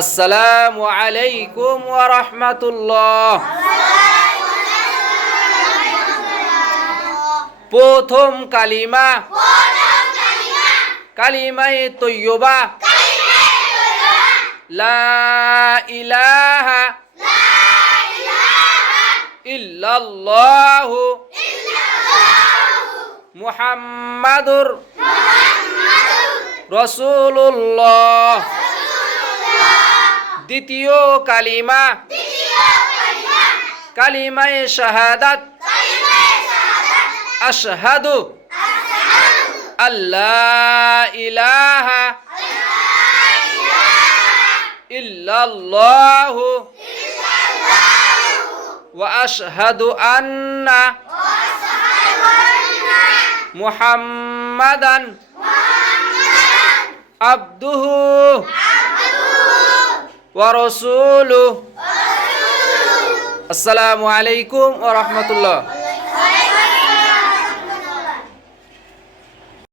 আসসালামু আলাইকুম ওয়া রাহমাতুল্লাহ। প্রথম কালিমা কালিমায়ে তৈয়বা লা ইলাহা ইল্লাল্লাহু মুহাম্মাদুর রাসূলুল্লাহ। দ্বিতীয় কালিমা কালিমায়ে শাহাদাত আশহাদু আল্লা ইলাহা ইল্লাল্লাহু ওয়া আশহাদু আন্না মুহাম্মাদান আবদুহু ওয়া রাসূলুহু। আসসালামু আলাইকুম ওয়া রাহমাতুল্লাহ।